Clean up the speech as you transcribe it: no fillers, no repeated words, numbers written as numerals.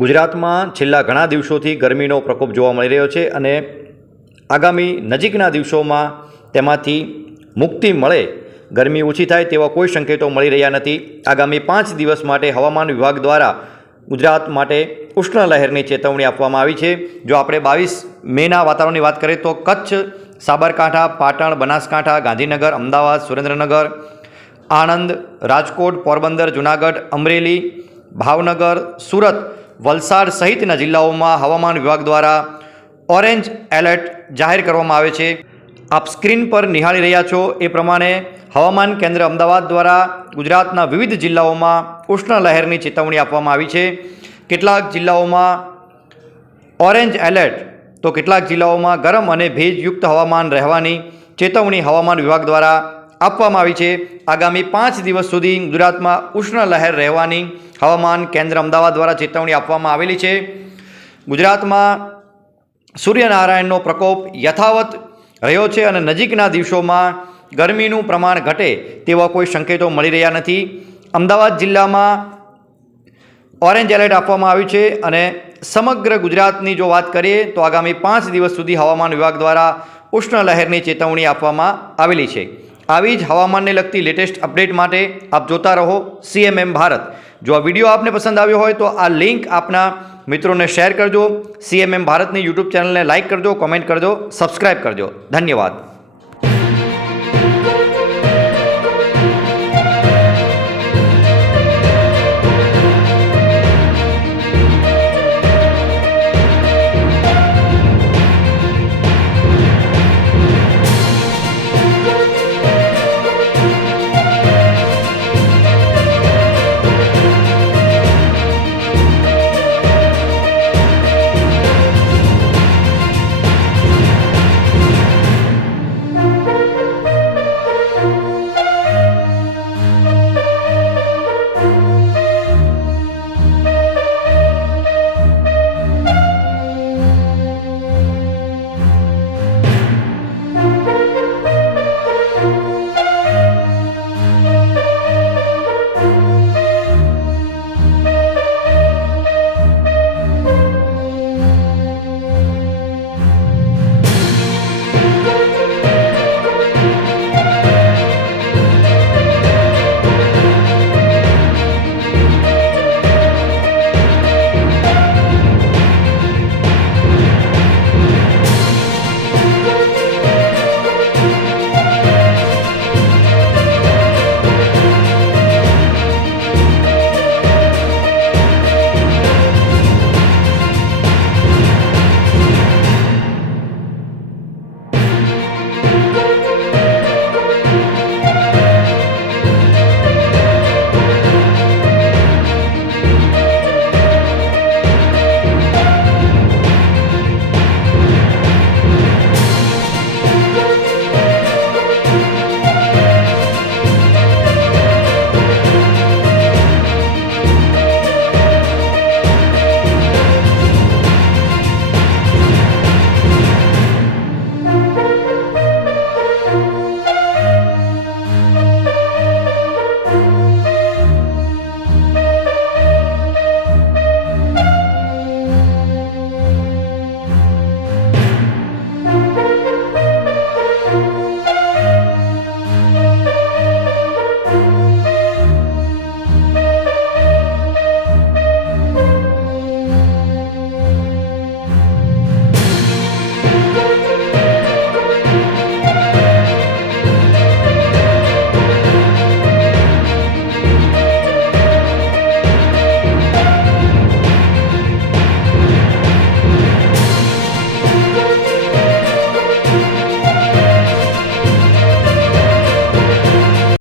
ગુજરાતમાં છેલ્લા ઘણા દિવસોથી ગરમીનો પ્રકોપ જોવા મળી રહ્યો છે અને આગામી નજીકના દિવસોમાં તેમાંથી મુક્તિ મળે, ગરમી ઓછી થાય તેવા કોઈ સંકેતો મળી રહ્યા નથી. આગામી 5 દિવસ માટે હવામાન વિભાગ દ્વારા ગુજરાત માટે ઉષ્ણ લહેરની ચેતવણી આપવામાં આવી છે. જો આપણે 22 મેના વાતાવરણની વાત કરીએ તો કચ્છ, સાબરકાંઠા, પાટણ, બનાસકાંઠા, ગાંધીનગર, અમદાવાદ, સુરેન્દ્રનગર, આણંદ, રાજકોટ, પોરબંદર, જૂનાગઢ, અમરેલી, ભાવનગર, સુરત, વલસાડ સહિતના જિલ્લાઓમાં હવામાન વિભાગ દ્વારા ઓરેન્જ એલર્ટ જાહેર કરવામાં આવે છે. આપ સ્ક્રીન પર નિહાળી રહ્યા છો એ પ્રમાણે હવામાન કેન્દ્ર અમદાવાદ દ્વારા ગુજરાતના વિવિધ જિલ્લાઓમાં ઉષ્ણ લહેરની ચેતવણી આપવામાં આવી છે. કેટલાક જિલ્લાઓમાં ઓરેન્જ એલર્ટ તો કેટલાક જિલ્લાઓમાં ગરમ અને ભેજયુક્ત હવામાન રહેવાની ચેતવણી હવામાન વિભાગ દ્વારા આપવામાં આવી છે. આગામી 5 દિવસ સુધી ગુજરાતમાં ઉષ્ણ લહેર રહેવાની હવામાન કેન્દ્ર અમદાવાદ દ્વારા ચેતવણી આપવામાં આવેલી છે. ગુજરાતમાં સૂર્યનારાયણનો પ્રકોપ યથાવત રહ્યો છે અને નજીકના દિવસોમાં ગરમીનું પ્રમાણ ઘટે તેવા કોઈ સંકેતો મળી રહ્યા નથી. અમદાવાદ જિલ્લામાં ઓરેન્જ એલર્ટ આપવામાં આવ્યું છે અને સમગ્ર ગુજરાતની જો વાત કરીએ તો આગામી 5 દિવસ સુધી હવામાન વિભાગ દ્વારા ઉષ્ણ લહેરની ચેતવણી આપવામાં આવેલી છે. આવી જ હવામાનને લગતી લેટેસ્ટ અપડેટ માટે આપ જોતા રહો CMM ભારત. જો આ વિડીયો આપને પસંદ આવ્યો હોય તો આ લિંક આપના મિત્રોને શેર કરજો. CMM ભારતની YouTube ચેનલને લાઇક કરજો, કોમેન્ટ કરજો, સબસ્ક્રાઈબ કરજો. ધન્યવાદ.